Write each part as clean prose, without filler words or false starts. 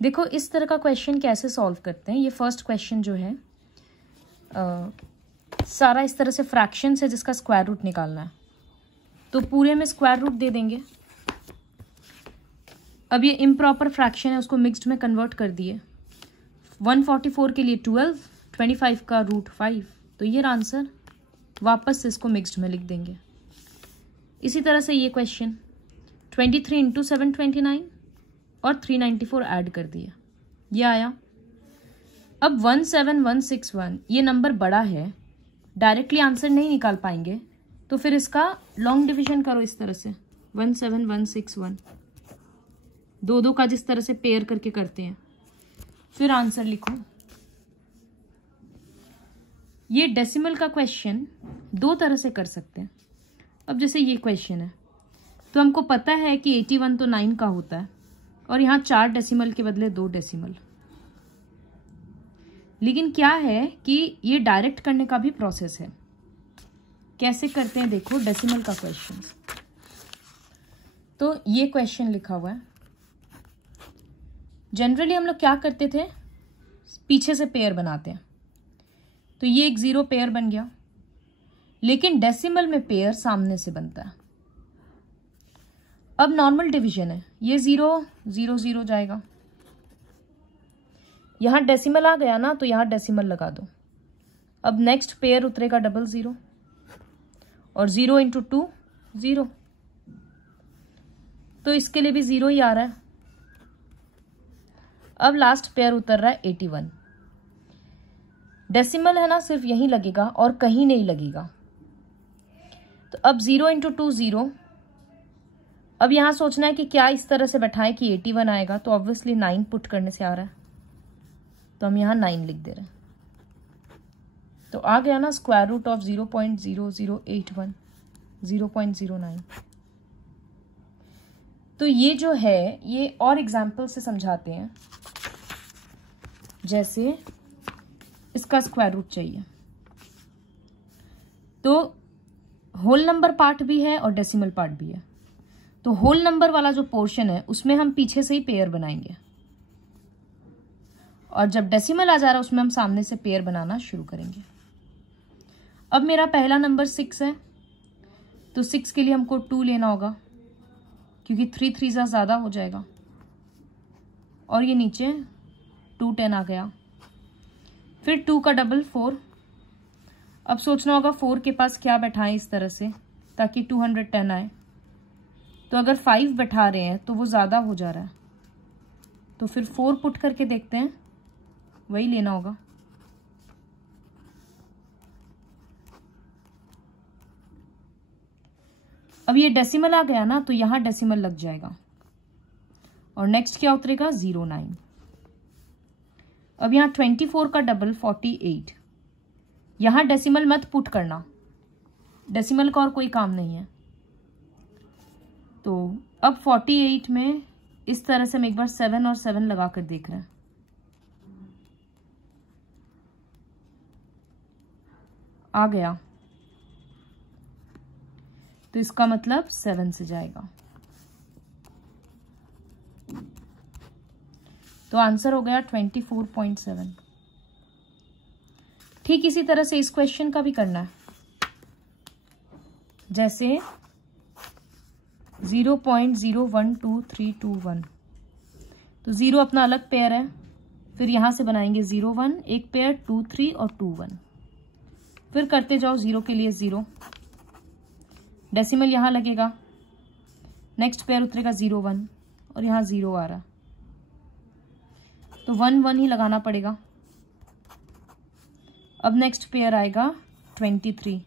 देखो इस तरह का क्वेश्चन कैसे सॉल्व करते हैं। ये फर्स्ट क्वेश्चन जो है सारा इस तरह से फ्रैक्शन है जिसका स्क्वायर रूट निकालना है, तो पूरे में स्क्वायर रूट दे देंगे। अब ये इम्प्रॉपर फ्रैक्शन है, उसको मिक्स्ड में कन्वर्ट कर दिए। 144 के लिए 12, 25 का रूट 5, तो ये आंसर। वापस से इसको मिक्स्ड में लिख देंगे। इसी तरह से ये क्वेश्चन 23 इंटू 729 और 394 ऐड कर दिया, ये आया। अब 17161 ये नंबर बड़ा है, डायरेक्टली आंसर नहीं निकाल पाएंगे, तो फिर इसका लॉन्ग डिवीजन करो इस तरह से 17161, दो दो का जिस तरह से पेयर करके करते हैं, फिर आंसर लिखो। ये डेसिमल का क्वेश्चन दो तरह से कर सकते हैं। अब जैसे ये क्वेश्चन है तो हमको पता है कि 81 तो 9 का होता है और यहाँ 4 डेसिमल के बदले 2 डेसिमल। लेकिन क्या है कि ये डायरेक्ट करने का भी प्रोसेस है। कैसे करते हैं देखो, डेसिमल का क्वेश्चन। तो ये क्वेश्चन लिखा हुआ है। जनरली हम लोग क्या करते थे, पीछे से पेयर बनाते हैं, तो ये एक 0 पेयर बन गया। लेकिन डेसिमल में पेयर सामने से बनता है। अब नॉर्मल डिवीजन है, ये 0 0 0 जाएगा। यहां डेसिमल आ गया ना, तो यहां डेसिमल लगा दो। अब नेक्स्ट पेयर उतरेगा 00 और 0 इंटू 2 0, तो इसके लिए भी 0 ही आ रहा है। अब लास्ट पेयर उतर रहा है 81। डेसिमल है ना, सिर्फ यहीं लगेगा और कहीं नहीं लगेगा। तो अब 0 इंटू 2 0। अब यहां सोचना है कि क्या इस तरह से बैठाएं कि 81 आएगा, तो ऑब्वियसली 9 पुट करने से आ रहा है, तो हम यहां 9 लिख दे रहे हैं। तो आ गया ना स्क्वायर रूट ऑफ 0.0081, 0.09। तो ये जो है ये और एग्जाम्पल से समझाते हैं। जैसे इसका स्क्वायर रूट चाहिए, तो होल नंबर पार्ट भी है और डेसिमल पार्ट भी है। तो होल नंबर वाला जो पोर्शन है उसमें हम पीछे से ही पेयर बनाएंगे, और जब डेसिमल आ जा रहा है उसमें हम सामने से पेयर बनाना शुरू करेंगे। अब मेरा पहला नंबर 6 है, तो 6 के लिए हमको 2 लेना होगा, क्योंकि 3 3 ज्यादा हो जाएगा। और ये नीचे 2 10 आ गया। फिर 2 का डबल 4। अब सोचना होगा 4 के पास क्या बैठाएं इस तरह से ताकि 210 आए। तो अगर 5 बैठा रहे हैं तो वो ज्यादा हो जा रहा है, तो फिर 4 पुट करके देखते हैं, वही लेना होगा। अब ये डेसिमल आ गया ना, तो यहां डेसिमल लग जाएगा और नेक्स्ट क्या उतरेगा 09। अब यहां 24 का डबल 48। यहां डेसिमल मत पुट करना, डेसिमल का और कोई काम नहीं है। तो अब 48 में इस तरह से हम एक बार 7 और 7 लगा कर देख रहे हैं। आ गया, तो इसका मतलब 7 से जाएगा। तो आंसर हो गया 24.7। ठीक इसी तरह से इस क्वेश्चन का भी करना है। जैसे 0.012321, तो 0 अपना अलग पेयर है, फिर यहां से बनाएंगे 0 1 एक पेयर, 2 3 और 2 1। फिर करते जाओ 0 के लिए 0, डेसिमल यहां लगेगा, नेक्स्ट पेयर उतरेगा 0 1 और यहां 0 आ रहा, तो 1 1 ही लगाना पड़ेगा। अब नेक्स्ट पेयर आएगा 23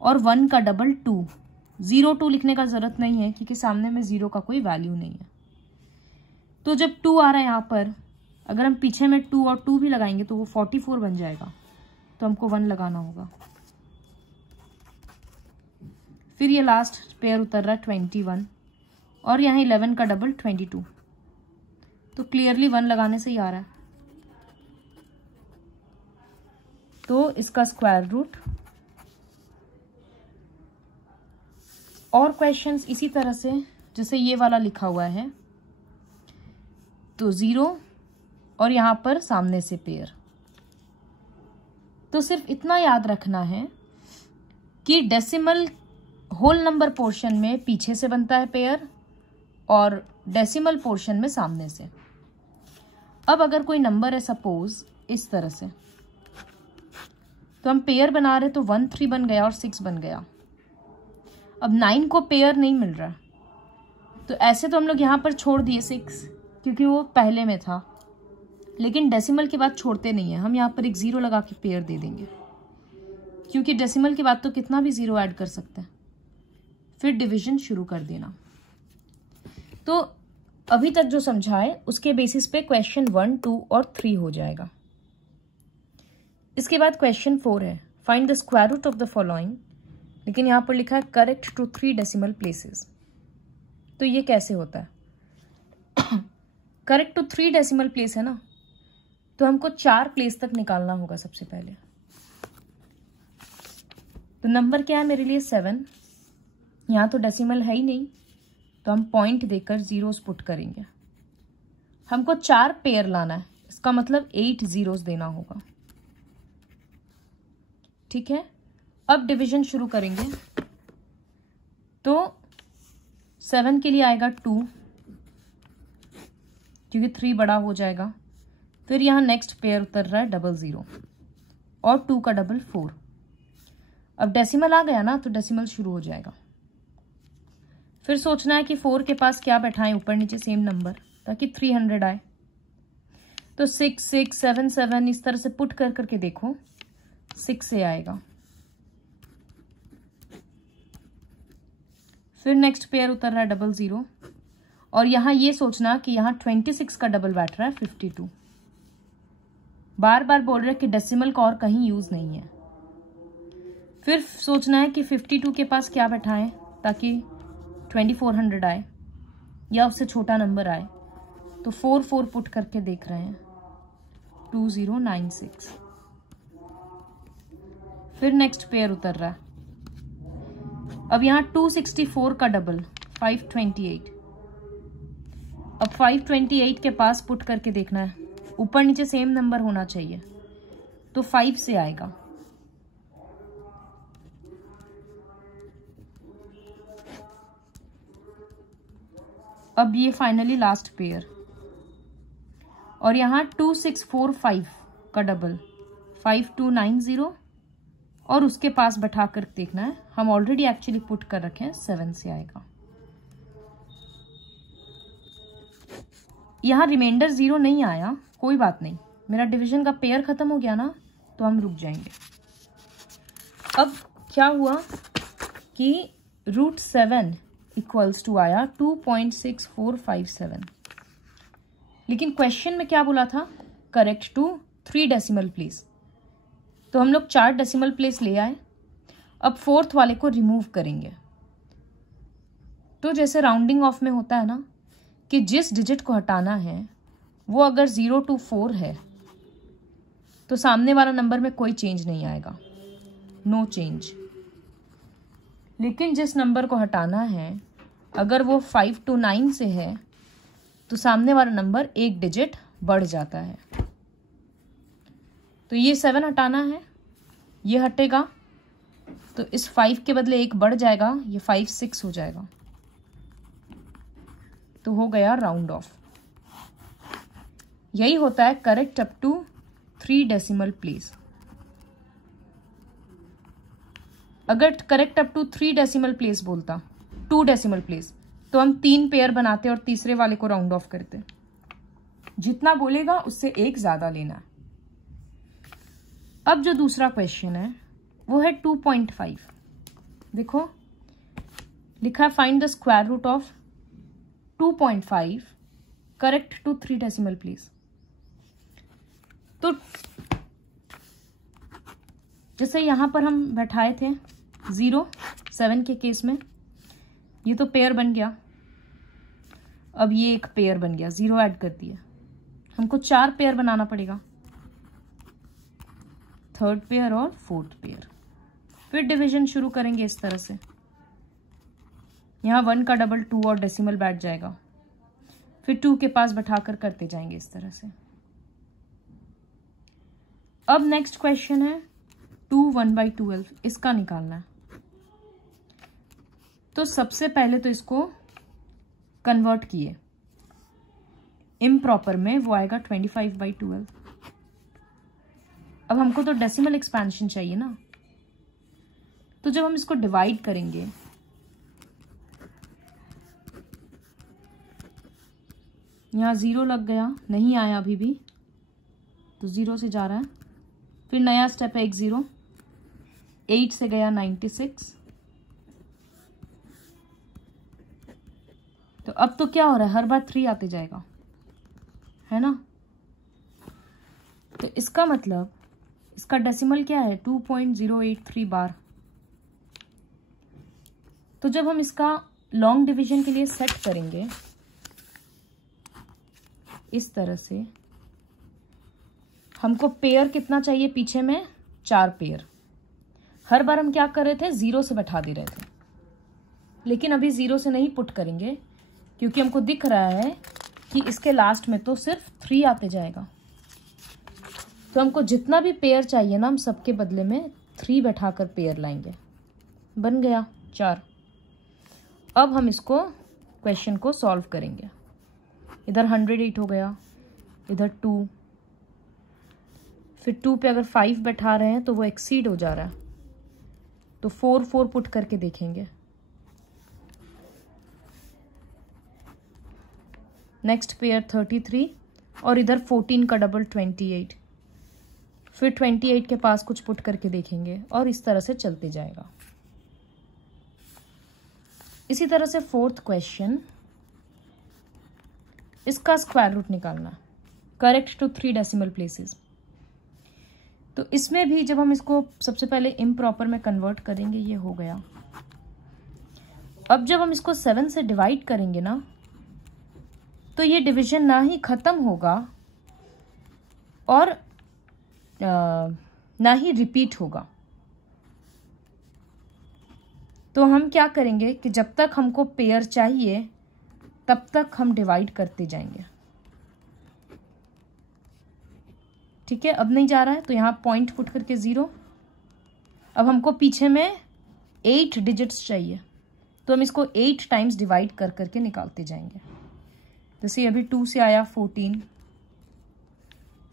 और 1 का डबल 2। 0 2 लिखने का जरूरत नहीं है क्योंकि सामने में 0 का कोई वैल्यू नहीं है। तो जब 2 आ रहा है यहाँ पर, अगर हम पीछे में 2 और 2 भी लगाएंगे तो वो 44 बन जाएगा, तो हमको 1 लगाना होगा। फिर ये लास्ट पेयर उतर रहा है 21 और यहाँ 11 का डबल 22, तो क्लियरली 1 लगाने से ही आ रहा है। तो इसका स्क्वायर रूट। और क्वेश्चंस इसी तरह से, जैसे ये वाला लिखा हुआ है तो 0 और यहाँ पर सामने से पेयर। तो सिर्फ इतना याद रखना है कि डेसिमल होल नंबर पोर्शन में पीछे से बनता है पेयर और डेसिमल पोर्शन में सामने से। अब अगर कोई नंबर है सपोज इस तरह से, तो हम पेयर बना रहे तो 1 3 बन गया और 6 बन गया। अब 9 को पेयर नहीं मिल रहा, तो ऐसे तो हम लोग यहाँ पर छोड़ दिए 6 क्योंकि वो पहले में था, लेकिन डेसिमल के बाद छोड़ते नहीं है। हम यहाँ पर एक 0 लगा के पेयर दे देंगे क्योंकि डेसिमल के बाद तो कितना भी 0 ऐड कर सकते हैं। फिर डिवीजन शुरू कर देना। तो अभी तक जो समझाए उसके बेसिस पे क्वेश्चन 1, 2 और 3 हो जाएगा। इसके बाद क्वेश्चन 4 है find the square root of the following, लेकिन यहाँ पर लिखा है करेक्ट टू 3 डेसिमल प्लेसेस। तो ये कैसे होता है? करेक्ट टू 3 डेसिमल प्लेस है ना, तो हमको 4 प्लेस तक निकालना होगा सबसे पहले। तो नंबर क्या है मेरे लिए 7, यहाँ तो डेसिमल है ही नहीं, तो हम पॉइंट देकर जीरोस पुट करेंगे। हमको 4 पेयर लाना है, इसका मतलब 8 जीरोस देना होगा। ठीक है, अब डिवीजन शुरू करेंगे। तो 7 के लिए आएगा 2 क्योंकि 3 बड़ा हो जाएगा। फिर यहाँ नेक्स्ट पेयर उतर रहा है 00 और 2 का डबल 4। अब डेसिमल आ गया ना, तो डेसिमल शुरू हो जाएगा। फिर सोचना है कि 4 के पास क्या बैठाएं, ऊपर नीचे सेम नंबर, ताकि 300 आए। तो 6 6 7 7 इस तरह से पुट कर करके देखो, 6 से आएगा। फिर नेक्स्ट पेयर उतर रहा है 00 और यहाँ ये सोचना कि यहाँ 26 का डबल बैठ रहा है 52। बार बार बोल रहे कि डेसिमल का और कहीं यूज नहीं है। फिर सोचना है कि 52 के पास क्या बैठाएं ताकि 2400 आए या उससे छोटा नंबर आए। तो 4 4 पुट करके देख रहे हैं 2096। फिर नेक्स्ट पेयर उतर रहा है। अब यहाँ 264 का डबल 528। अब 528 के पास पुट करके देखना है, ऊपर नीचे सेम नंबर होना चाहिए, तो 5 से आएगा। अब ये फाइनली लास्ट पेयर और यहाँ 2645 का डबल 5290 और उसके पास बैठा कर देखना है। हम ऑलरेडी एक्चुअली पुट कर रखे हैं, 7 से आएगा। यहाँ रिमाइंडर 0 नहीं आया, कोई बात नहीं, मेरा डिवीजन का पेयर खत्म हो गया ना, तो हम रुक जाएंगे। अब क्या हुआ कि √7 इक्वल्स टू आया 2.6457, लेकिन क्वेश्चन में क्या बोला था? Correct to 3 decimal place. तो हम लोग 4 डेसिमल प्लेस ले आए। अब 4th वाले को रिमूव करेंगे। तो जैसे राउंडिंग ऑफ में होता है ना कि जिस डिजिट को हटाना है वो अगर 0 to 4 है तो सामने वाला नंबर में कोई चेंज नहीं आएगा, नो चेंज। लेकिन जिस नंबर को हटाना है अगर वो 5 to 9 से है तो सामने वाला नंबर एक डिजिट बढ़ जाता है। तो ये 7 हटाना है, ये हटेगा, तो इस 5 के बदले 1 बढ़ जाएगा, ये 5 6 हो जाएगा। तो हो गया राउंड ऑफ। यही होता है correct up to 3 decimal place. अगर correct up to 3 decimal place बोलता 2 डेसिमल प्लेस, तो हम 3 पेयर बनाते और तीसरे वाले को राउंड ऑफ करते। जितना बोलेगा उससे 1 ज्यादा लेना है। अब जो दूसरा क्वेश्चन है वो है 2.5। देखो लिखा है find the square root of 2.5 correct to 3 decimal place. तो जैसे यहां पर हम बैठाए थे 0 7 के केस में, ये तो पेयर बन गया। अब ये एक पेयर बन गया, 0 ऐड कर दिया। हमको 4 पेयर बनाना पड़ेगा, 3rd पेयर और 4th पेयर। फिर डिवीजन शुरू करेंगे इस तरह से। यहाँ 1 का डबल 2 और डेसिमल बैठ जाएगा। फिर 2 के पास बैठाकर करते जाएंगे इस तरह से। अब नेक्स्ट क्वेश्चन है 2 1/12, इसका निकालना है। तो सबसे पहले तो इसको कन्वर्ट किए इम्प्रॉपर में, वो आएगा 25/12। अब हमको तो डेसिमल एक्सपेंशन चाहिए ना, तो जब हम इसको डिवाइड करेंगे, यहां 0 लग गया, नहीं आया अभी भी, तो 0 से जा रहा है। फिर नया स्टेप है 1 0, 8 से गया 96। तो अब तो क्या हो रहा है, हर बार 3 आते जाएगा, है ना। तो इसका मतलब इसका डेसिमल क्या है, 2.083 बार। तो जब हम इसका लॉन्ग डिवीजन के लिए सेट करेंगे इस तरह से, हमको पेयर कितना चाहिए पीछे में, 4 पेयर। हर बार हम क्या कर रहे थे, 0 से बैठा दे रहे थे, लेकिन अभी 0 से नहीं पुट करेंगे, क्योंकि हमको दिख रहा है कि इसके लास्ट में तो सिर्फ 3 आते जाएगा। तो हमको जितना भी पेयर चाहिए ना, हम सबके बदले में 3 बैठाकर पेयर लाएंगे। बन गया 4। अब हम इसको क्वेश्चन को सॉल्व करेंगे। इधर 108 हो गया, इधर 2, फिर 2 पे अगर 5 बैठा रहे हैं तो वो एक्सीड हो जा रहा है, तो 4 4 पुट करके देखेंगे। नेक्स्ट पेयर 33 और इधर 14 का डबल 28, फिर 28 के पास कुछ पुट करके देखेंगे और इस तरह से चलते जाएगा। इसी तरह से 4th क्वेश्चन, इसका स्क्वायर रूट निकालना, करेक्ट टू 3 डेसिमल प्लेसेस। तो इसमें भी जब हम इसको सबसे पहले इम्प्रॉपर में कन्वर्ट करेंगे, ये हो गया। अब जब हम इसको 7 से डिवाइड करेंगे ना, तो ये डिवीजन ना ही खत्म होगा और ना ही रिपीट होगा। तो हम क्या करेंगे कि जब तक हमको पेयर चाहिए तब तक हम डिवाइड करते जाएंगे। ठीक है, अब नहीं जा रहा है तो यहाँ पॉइंट पुट करके 0। अब हमको पीछे में 8 डिजिट्स चाहिए, तो हम इसको 8 टाइम्स डिवाइड कर करके निकालते जाएंगे। जैसे अभी 2 से आया 14,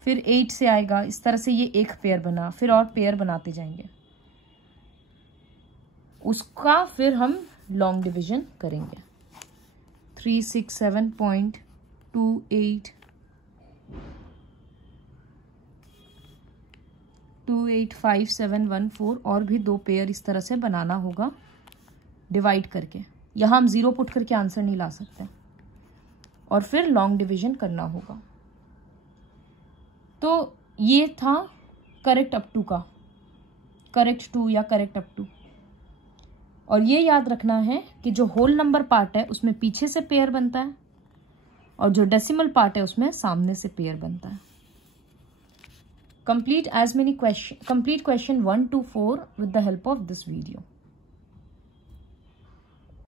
फिर 8 से आएगा, इस तरह से ये एक पेयर बना, फिर और पेयर बनाते जाएंगे। उसका फिर हम लॉन्ग डिवीजन करेंगे। 367.28 285714 और भी 2 पेयर इस तरह से बनाना होगा डिवाइड करके। यहाँ हम 0 पुट करके आंसर नहीं ला सकते, और फिर लॉन्ग डिवीजन करना होगा। तो ये था करेक्ट अप टू का, करेक्ट टू या करेक्ट अप टू। और ये याद रखना है कि जो होल नंबर पार्ट है उसमें पीछे से पेयर बनता है, और जो डेसिमल पार्ट है उसमें सामने से पेयर बनता है। Complete question 1 to 4 with the help of this video.